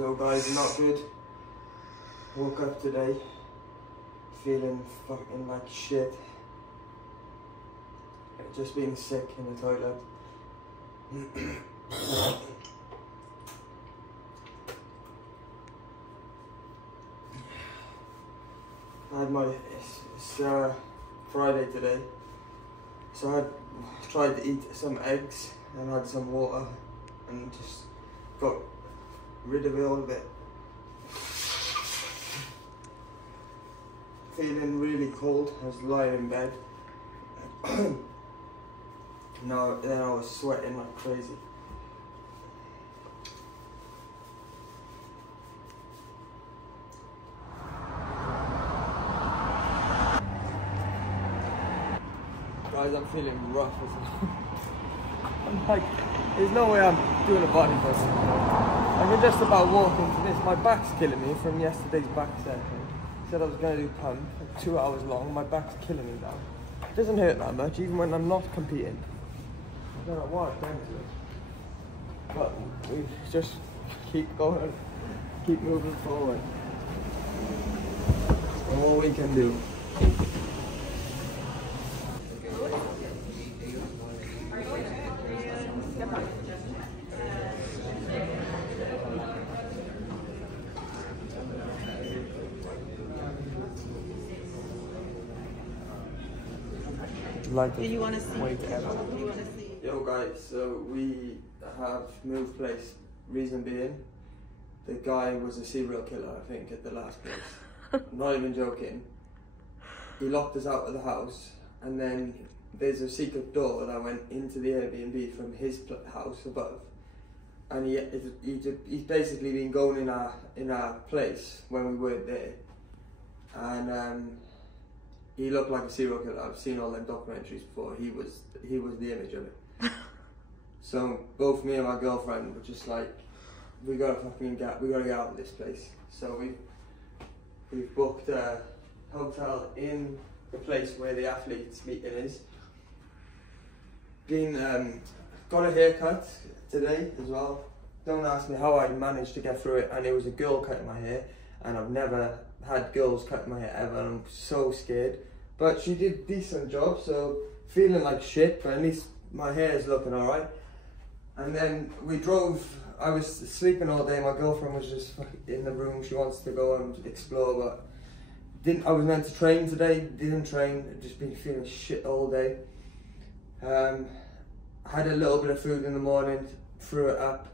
So guys, not good. Woke up today feeling fucking like shit. Just being sick in the toilet. I had it's Friday today, so I tried to eat some eggs and had some water and just got rid of it all of it. Feeling really cold. I was lying in bed. No, then I was sweating like crazy. Guys, I'm feeling rough as well. I'm like, there's no way I'm doing a bodybuilding. I can just about walk into this. My back's killing me from yesterday's back session. Said I was going to do pump, like 2 hours long. My back's killing me now. It doesn't hurt that much, even when I'm not competing. I don't know what I've done to it. But we just keep going, keep moving forward. All we can do. Like do you want to see? Wait ever. Do you want to see? Yo guys, so we have moved place. Reason being, the guy was a serial killer, I think, at the last place. I'm not even joking. He locked us out of the house, and then there's a secret door that went into the Airbnb from his house above. And he's basically been going in our place when we weren't there. And he looked like a serial killer. I've seen all them documentaries before. He was the image of it. So both me and my girlfriend were just like, we gotta get out of this place. So we've booked a hotel in the place where the athletes meeting is. Got a haircut today as well. Don't ask me how I managed to get through it. And it was a girl cutting my hair, and I've never had girls cutting my hair ever, and I'm so scared. But she did a decent job, so feeling like shit, but at least my hair is looking alright. And then we drove. I was sleeping all day. My girlfriend was just in the room. She wants to go and explore, but I was meant to train today, didn't train. I've just been feeling shit all day. Had a little bit of food in the morning, threw it up.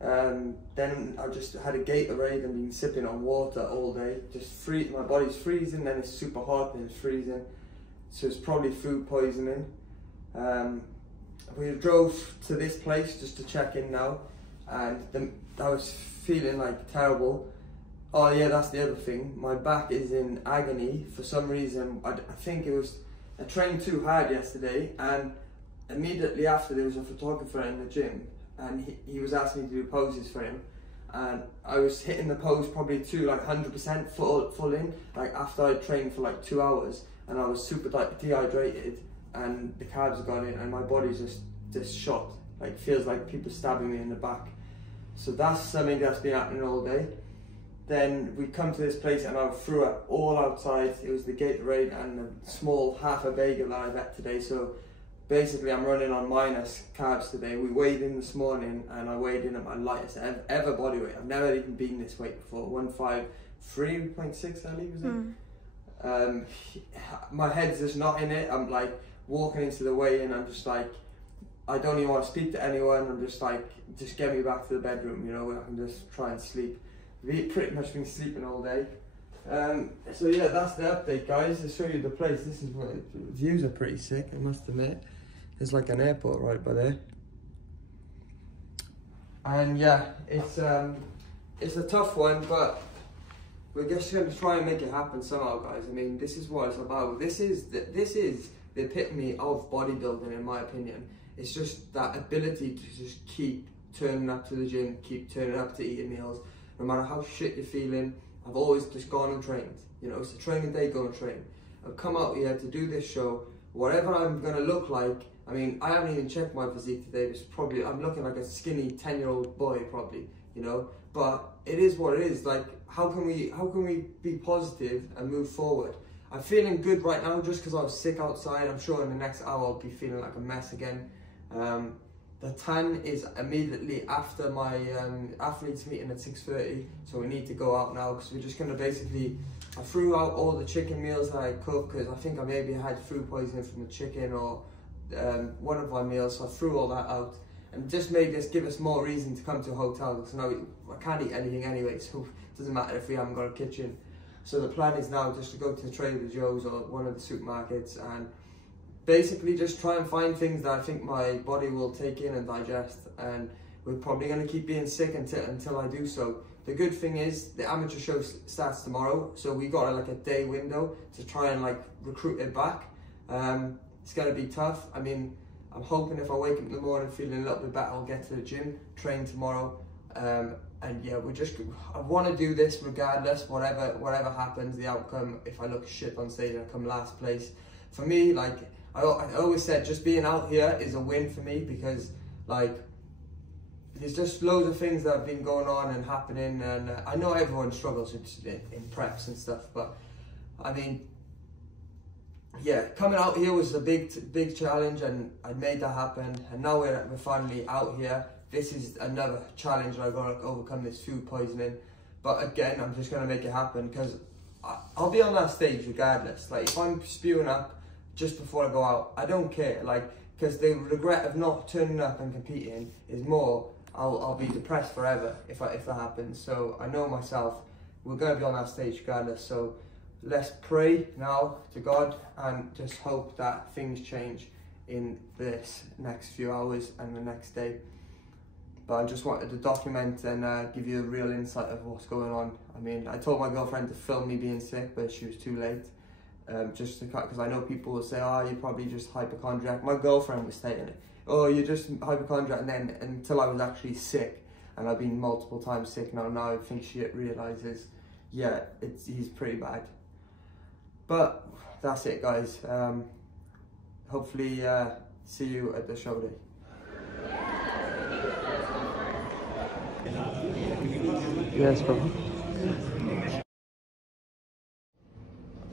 Then I just had a Gatorade and been sipping on water all day. Just my body's freezing, then it's super hot and it's freezing. So it's probably food poisoning. We drove to this place just to check in now, and I was feeling like terrible. Oh yeah, that's the other thing. My back is in agony for some reason. I think it was, I trained too hard yesterday, and immediately after there was a photographer in the gym, and he was asking me to do poses for him, and I was hitting the pose probably to like 100% full in, like after I trained for like 2 hours, and I was super dehydrated, and the carbs have gone in, and my body's just shot, like feels like people stabbing me in the back. So that's something that's been happening all day. Then we come to this place and I threw it all outside. It was the Gatorade and a small half a bagel that I've had today. So basically I'm running on minus carbs today. We weighed in this morning and I weighed in at my lightest ever body weight. I've never even been this weight before. 153.6 I believe was it. My head's just not in it. I'm like walking into the weigh-in, I'm just like, I don't even want to speak to anyone. I'm just like, just get me back to the bedroom, you know, where I can just try and sleep. We've pretty much been sleeping all day. So yeah, that's the update, guys. To show you the place. This is what the views are pretty sick, I must admit. There's like an airport right by there. And yeah, it's a tough one, but we're just going to try and make it happen somehow, guys. I mean, this is what it's about. This is the epitome of bodybuilding, in my opinion. It's just that ability to just keep turning up to the gym, keep turning up to eating meals, no matter how shit you're feeling. I've always just gone and trained. You know, it's a training day, go and train. I've come out here to do this show. Whatever I'm gonna look like, I mean, I haven't even checked my physique today. It's probably, I'm looking like a skinny 10-year-old boy, probably. you know. But it is what it is. Like, how can we be positive and move forward? I'm feeling good right now just because I was sick outside. I'm sure in the next hour I'll be feeling like a mess again. The tan is immediately after my athletes meeting at 6:30, so we need to go out now because we're just going to basically, I threw out all the chicken meals that I cooked because I think I maybe had food poisoning from the chicken or one of my meals, so I threw all that out and just made this give us more reason to come to a hotel because now I can't eat anything anyway, so it doesn't matter if we haven't got a kitchen. So the plan is now just to go to Trader Joe's or one of the supermarkets and basically just try and find things that I think my body will take in and digest, and we're probably going to keep being sick until I do so. The good thing is the amateur show starts tomorrow, so we got like a day window to try and like recruit it back. It's going to be tough. I mean, I'm hoping if I wake up in the morning feeling a little bit better, I'll get to the gym, train tomorrow, and yeah, I want to do this regardless, whatever happens, the outcome. If I look shit on stage and I come last place, for me, like I always said, just being out here is a win for me because like there's just loads of things that have been going on and happening, and I know everyone struggles in preps and stuff, but I mean, yeah, coming out here was a big challenge, and I made that happen, and now we're finally out here. This is another challenge. I've got to overcome this food poisoning, but again, I'm just going to make it happen because I'll be on that stage regardless. Like, if I'm spewing up just before I go out, I don't care, like, because the regret of not turning up and competing is more, I'll be depressed forever if that happens. So I know myself, we're going to be on that stage regardless, so let's pray now to God and just hope that things change in this next few hours and the next day. But I just wanted to document and give you a real insight of what's going on. I mean, I told my girlfriend to film me being sick, but she was too late. Just because I know people will say, oh, you're probably just hypochondriac. My girlfriend was saying it. Oh, you're just hypochondriac, and then until I was actually sick, and I've been multiple times sick now I think she realises, yeah, he's pretty bad. But that's it, guys. Hopefully see you at the show day. Yes, bro.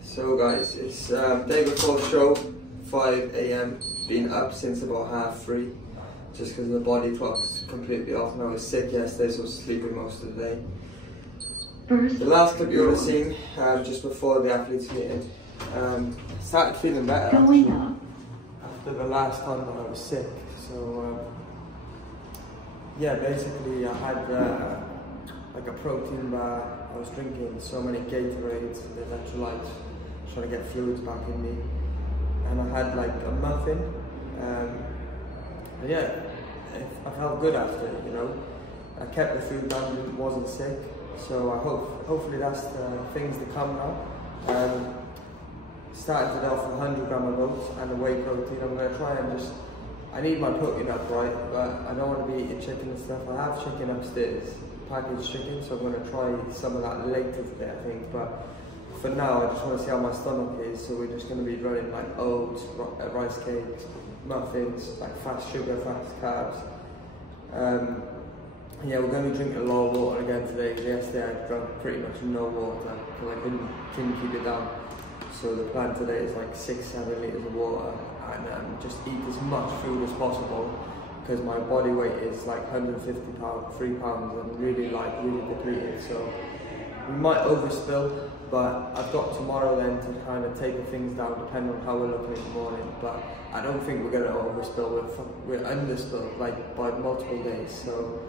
So guys, it's day before show, 5 AM, been up since about 3:30, just because the body clock's completely off, and I was sick yesterday, so I was sleeping most of the day. The last clip you would have seen, just before the athletes meeting, started feeling better actually, after the last time that I was sick. So yeah, basically I had like a protein bar, I was drinking so many Gatorades and electrolytes, trying to get fluids back in me, and I had like a muffin, and yeah, I felt good after it, you know. I kept the food down and wasn't sick, so I hopefully that's the things to come now. Started it off with 100 gram of oats and a whey protein. I'm going to try and just, I need my protein up right, but I don't want to be eating chicken and stuff. I have chicken upstairs, packaged chicken, so I'm going to try some of that later today, I think. But for now, I just want to see how my stomach is, so we're just going to be running like oats, rice cakes, muffins, like fast sugar, fast carbs. Yeah, we're going to be drinking a lot of water again today. Yesterday I drank pretty much no water because I couldn't keep it down. So the plan today is like 6-7 litres of water, and just eat as much food as possible because my body weight is like 153 pounds and really depleted. So we might overspill, but I've got tomorrow then to kind of taper things down depending on how we're looking in the morning. But I don't think we're going to overspill, we're underspill like by multiple days. So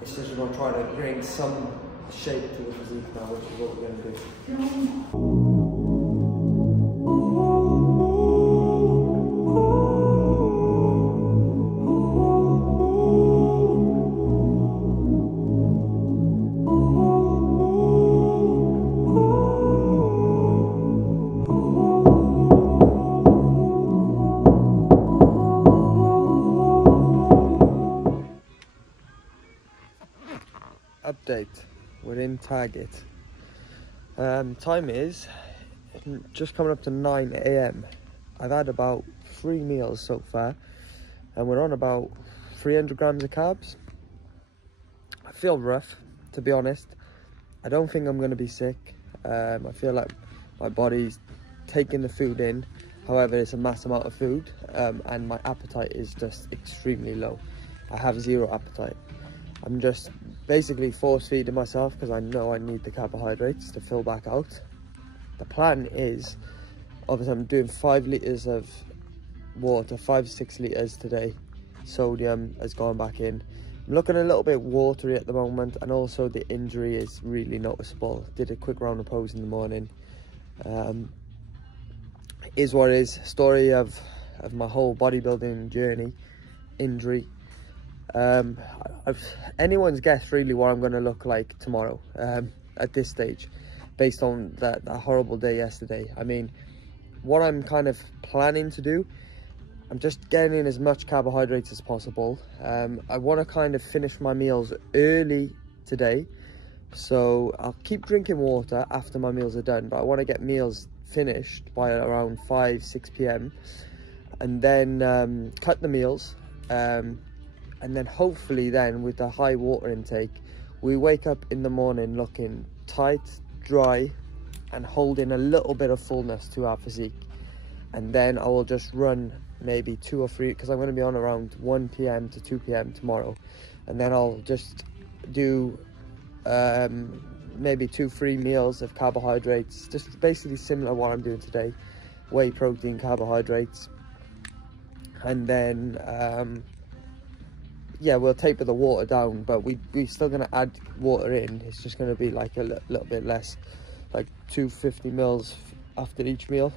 it's just going to try to bring some shape to the physique now, which is what we're going to do. Update, we're in Target. Time is just coming up to 9 AM. I've had about 3 meals so far, and we're on about 300 grams of carbs. I feel rough, to be honest. I don't think I'm going to be sick. I feel like my body's taking the food in. However, it's a mass amount of food, and my appetite is just extremely low. I have zero appetite. I'm just basically force feeding myself because I know I need the carbohydrates to fill back out. The plan is, obviously I'm doing 5 litres of water, 5-6 litres today. Sodium has gone back in. I'm looking a little bit watery at the moment, and also the injury is really noticeable. Did a quick round of pose in the morning. Is what it is. Story of my whole bodybuilding journey, injury. Anyone's guess really what I'm going to look like tomorrow at this stage, based on that horrible day yesterday. I mean, what I'm kind of planning to do, I'm just getting in as much carbohydrates as possible. I want to kind of finish my meals early today, so I'll keep drinking water after my meals are done, but I want to get meals finished by around 5-6 p.m. and then cut the meals, and then hopefully then with the high water intake, we wake up in the morning looking tight, dry, and holding a little bit of fullness to our physique. And then I will just run maybe 2 or 3, because I'm going to be on around 1 p.m. to 2 p.m. tomorrow, and then I'll just do maybe 2-3 meals of carbohydrates, just basically similar to what I'm doing today, whey protein, carbohydrates, and then yeah, we'll taper the water down, but we're still going to add water in. It's just going to be like a little bit less, like 250 mils after each meal,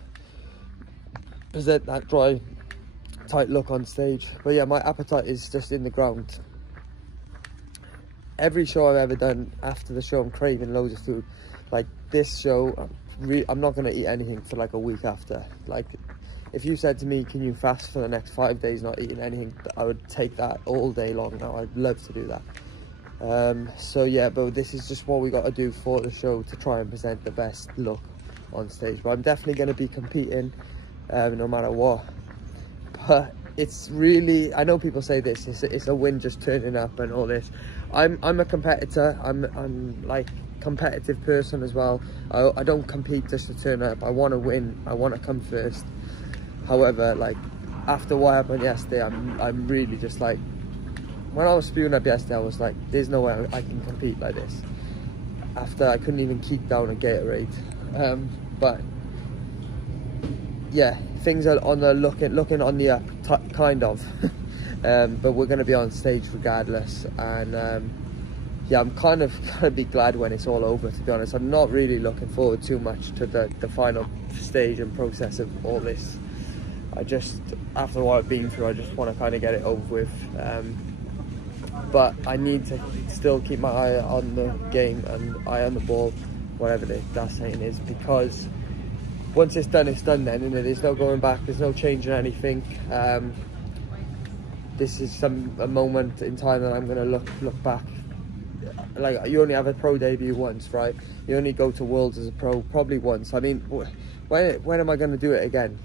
present that dry, tight look on stage. But yeah, my appetite is just in the ground. Every show I've ever done, after the show I'm craving loads of food. Like this show, I'm not going to eat anything for like a week after. Like, if you said to me, can you fast for the next 5 days not eating anything, I would take that all day long now. I'd love to do that. So yeah, but this is just what we got to do for the show to try and present the best look on stage. But I'm definitely going to be competing no matter what. But it's really, I know people say this, it's a win just turning up and all this. I'm a competitor. I'm like competitive person as well. I don't compete just to turn up. I want to win. I want to come first. However, like after what happened yesterday, I'm really just like, when I was spewing up yesterday, I was like, there's no way I can compete like this. After I couldn't even keep down a Gatorade. But yeah, things are on the looking on the up, kind of. But we're going to be on stage regardless, and yeah, I'm kind of gonna be glad when it's all over, to be honest. I'm not really looking forward too much to the final stage and process of all this. I just, after what I've been through, I just want to kind of get it over with. But I need to still keep my eye on the game and eye on the ball, whatever that saying is, because once it's done then, and there's no going back, there's no changing anything. This is a moment in time that I'm going to look back. Like, you only have a pro debut once, right? You only go to Worlds as a pro probably once. I mean, when am I going to do it again?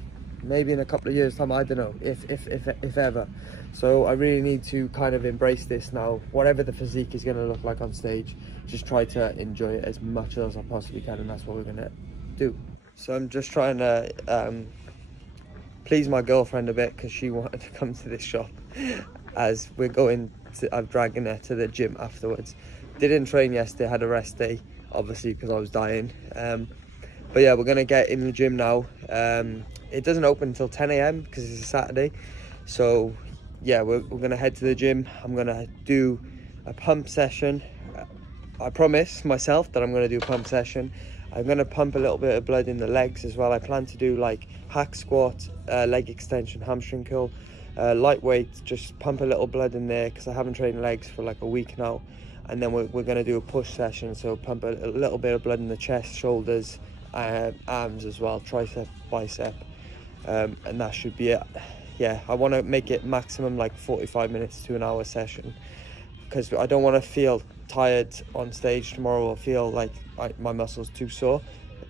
Maybe in a couple of years' time, I don't know, if ever. So I really need to kind of embrace this now. Whatever the physique is going to look like on stage, just try to enjoy it as much as I possibly can, and that's what we're going to do. So I'm just trying to please my girlfriend a bit, because she wanted to come to this shop, as we're going to, I'm dragging her to the gym afterwards. Didn't train yesterday, had a rest day, obviously, because I was dying. But yeah, we're going to get in the gym now. It doesn't open until 10 AM because it's a Saturday. So yeah, we're going to head to the gym. I'm going to do a pump session. I promise myself that I'm going to do a pump session. I'm going to pump a little bit of blood in the legs as well. I plan to do like hack squat, leg extension, hamstring curl, lightweight, just pump a little blood in there, because I haven't trained legs for like a week now. And then we're going to do a push session, so pump a little bit of blood in the chest, shoulders, arms as well, tricep, bicep, and that should be it. Yeah, I want to make it maximum like 45 minutes to an hour session, because I don't want to feel tired on stage tomorrow or feel like my muscles too sore.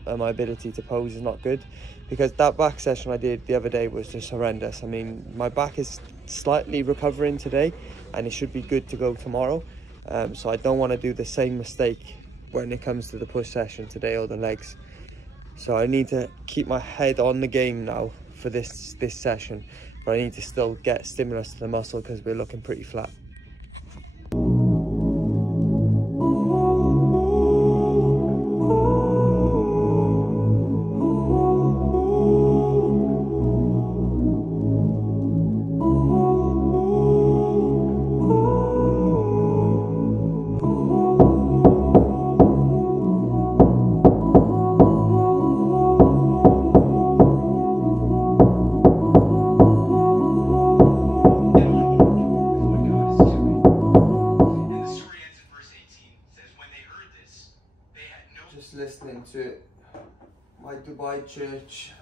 My ability to pose is not good, because that back session I did the other day was just horrendous. I mean, my back is slightly recovering today, and it should be good to go tomorrow. So I don't want to do the same mistake when it comes to the push session today or the legs. So I need to keep my head on the game now for this session, but I need to still get stimulus to the muscle because we're looking pretty flat. Listening to my Dubai church.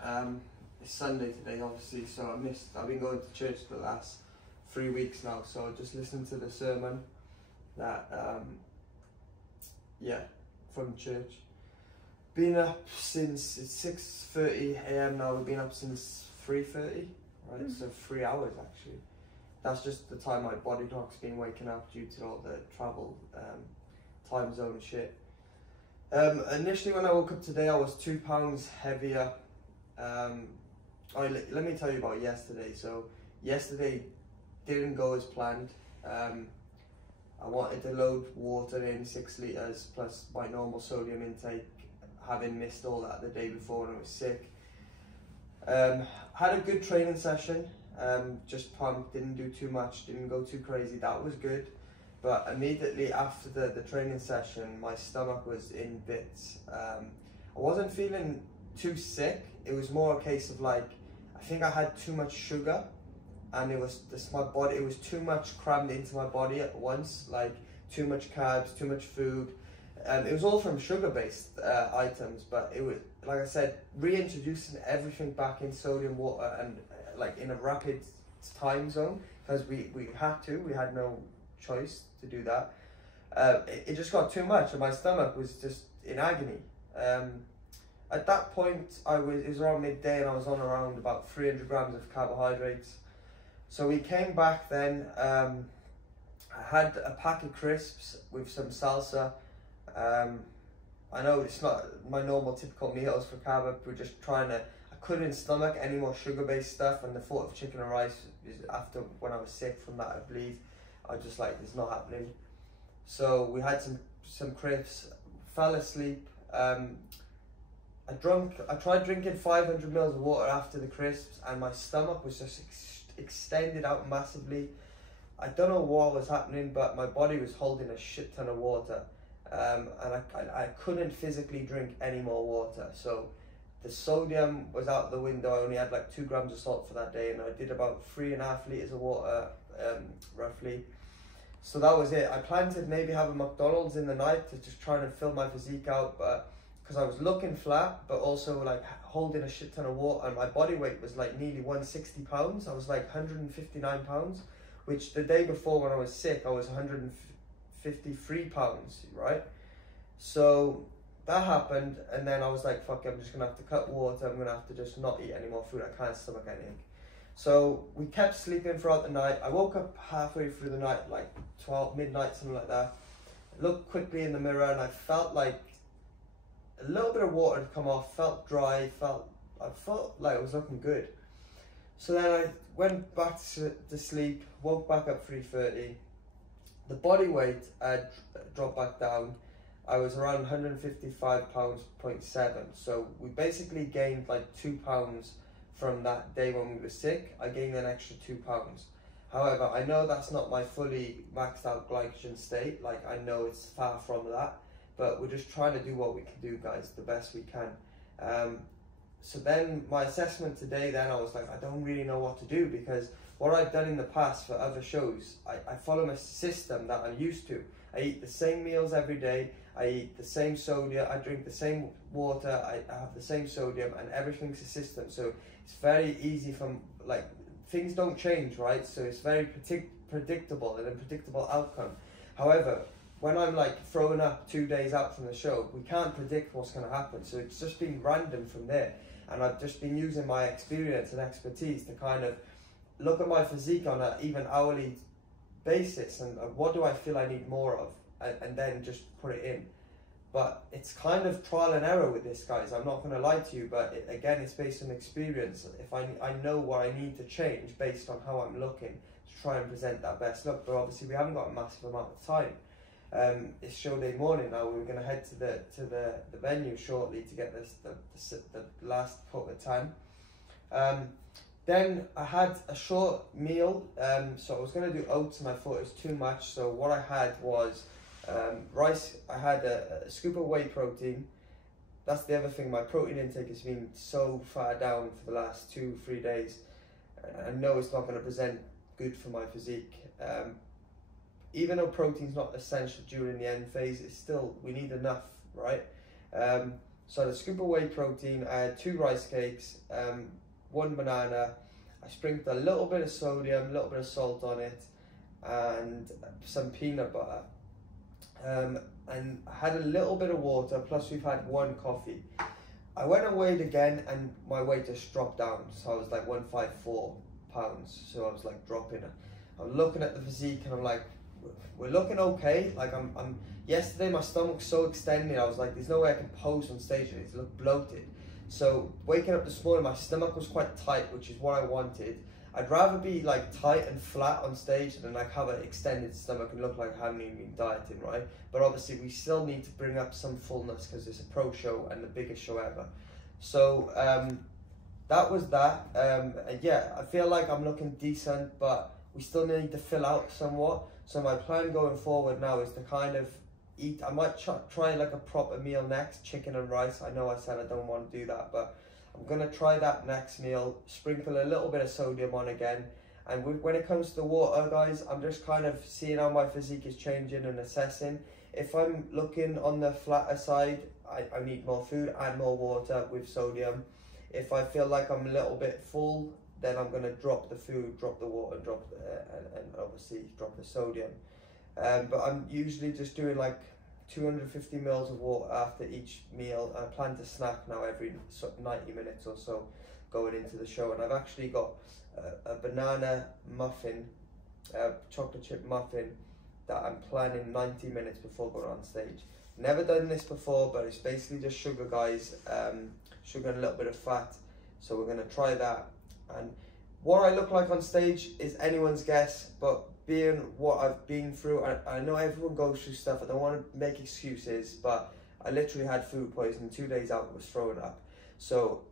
It's Sunday today, obviously, so I've been going to church for the last 3 weeks now, so just listen to the sermon that from church. Been up since it's 6:30 a.m. now. We've been up since 3:30, right? So 3 hours actually. That's just the time my body clock's been waking up due to all the travel, time zone shit. Initially when I woke up today, I was 2 pounds heavier. Let me tell you about yesterday. So yesterday didn't go as planned. I wanted to load water in 6 litres plus my normal sodium intake, having missed all that the day before when I was sick. Had a good training session, just pumped, didn't do too much, didn't go too crazy, that was good. But immediately after the training session, my stomach was in bits. I wasn't feeling too sick. It was more a case of like, I think I had too much sugar, and it was too much crammed into my body at once, like too much carbs, too much food. It was all from sugar-based items, but it was, like I said, reintroducing everything back in sodium water and like in a rapid time zone, because we had no choice to do that. It just got too much, and my stomach was just in agony. At that point, it was around midday, and I was on around about 300 grams of carbohydrates. So we came back then. I had a pack of crisps with some salsa. I know it's not my normal typical meals for carb. We're just trying to. I couldn't stomach any more sugar-based stuff, and the thought of chicken and rice is after when I was sick from that, I believe. I just like, it's not happening. So we had some crisps, fell asleep. I tried drinking 500 mils of water after the crisps, and my stomach was just extended out massively. I don't know what was happening, but my body was holding a shit ton of water, and I couldn't physically drink any more water. So the sodium was out the window. I only had like 2 grams of salt for that day, and I did about 3.5 litres of water, roughly. So that was it. I planned to maybe have a McDonald's in the night to just try and fill my physique out, but because I was looking flat, but also like holding a shit ton of water, and my body weight was like nearly 160 pounds. I was like 159 pounds, which the day before when I was sick, I was 153 pounds, right? So that happened, and then I was like, fuck it, I'm just gonna have to cut water. I'm gonna have to just not eat any more food. I can't stomach anything. So we kept sleeping throughout the night. I woke up halfway through the night, like 12, midnight, something like that. I looked quickly in the mirror, and I felt like a little bit of water had come off, felt dry, I felt like it was looking good. So then I went back to sleep, woke back up 3:30. The body weight had dropped back down. I was around 155 pounds, 0.7. So we basically gained like 2 pounds from that day when we were sick. I gained an extra 2 pounds. However, I know that's not my fully maxed out glycogen state. Like, I know it's far from that, but we're just trying to do what we can do, guys, the best we can. So then my assessment today, then I was like, I don't really know what to do, because what I've done in the past for other shows, I follow a system that I'm used to. I eat the same meals every day. I eat the same sodium. I drink the same water. I have the same sodium, and everything's a system. So it's very easy from, like, things don't change, right? So it's very predictable and a predictable outcome. However, when I'm like throwing up 2 days out from the show, we can't predict what's going to happen. So it's just been random from there. And I've just been using my experience and expertise to kind of look at my physique on an even hourly basis and what do I feel I need more of, and then just put it in. But it's kind of trial and error with this, guys. I'm not going to lie to you, but again, it's based on experience. If I know what I need to change based on how I'm looking to try and present that best look. But obviously, we haven't got a massive amount of time. It's show day morning now. We're going to head to the venue shortly to get the last coat of tan. Then I had a short meal. So I was going to do oats, and I thought it was too much. So what I had was rice. I had a scoop of whey protein. That's the other thing, my protein intake has been so far down for the last 2-3 days. I know it's not going to present good for my physique. Even though protein's not essential during the end phase, it's still, we need enough, right? So the scoop of whey protein, I had 2 rice cakes, 1 banana. I sprinkled a little bit of sodium, a little bit of salt on it, and some peanut butter. And I had a little bit of water, plus we've had 1 coffee. I went and weighed again, and my weight just dropped down. So I was like 154 pounds. So I was like dropping. I'm looking at the physique, and I'm like, we're looking okay. Like yesterday my stomach's so extended, I was like, there's no way I can pose on stage and it looked bloated. So waking up this morning, my stomach was quite tight, which is what I wanted. I'd rather be like tight and flat on stage than like have an extended stomach and look like I haven't even been dieting, right? But obviously we still need to bring up some fullness because it's a pro show and the biggest show ever. So that was that. Yeah, I feel like I'm looking decent, but we still need to fill out somewhat. So my plan going forward now is to kind of eat. I might try like a proper meal next, chicken and rice. I know I said I don't want to do that, but I'm going to try that next meal, sprinkle a little bit of sodium on again. And when it comes to the water, guys, I'm just kind of seeing how my physique is changing and assessing. If I'm looking on the flatter side, I need more food and more water with sodium. If I feel like I'm a little bit full, then I'm going to drop the food, drop the water, and obviously drop the sodium. But I'm usually just doing like 250 mils of water after each meal. I plan to snack now every 90 minutes or so going into the show. And I've actually got a banana muffin, chocolate chip muffin, that I'm planning 90 minutes before going on stage. Never done this before, but it's basically just sugar, guys. Sugar and a little bit of fat. So we're going to try that. And what I look like on stage is anyone's guess, but being what I've been through, I know everyone goes through stuff. I don't want to make excuses, but I literally had food poisoning 2 days out. I was throwing up. So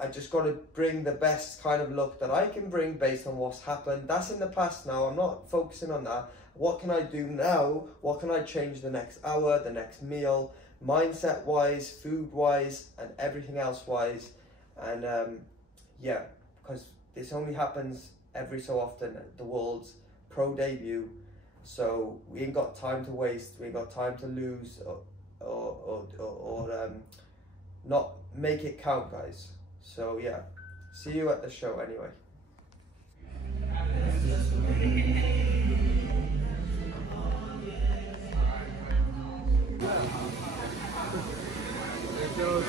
I just got to bring the best kind of look that I can bring based on what's happened. That's in the past now. I'm not focusing on that. What can I do now? What can I change the next hour, the next meal, mindset-wise, food-wise, and everything else-wise? And yeah, because this only happens every so often at the world's pro debut, so we ain't got time to waste. We ain't got time to lose or not make it count, guys. So yeah, see you at the show anyway. It goes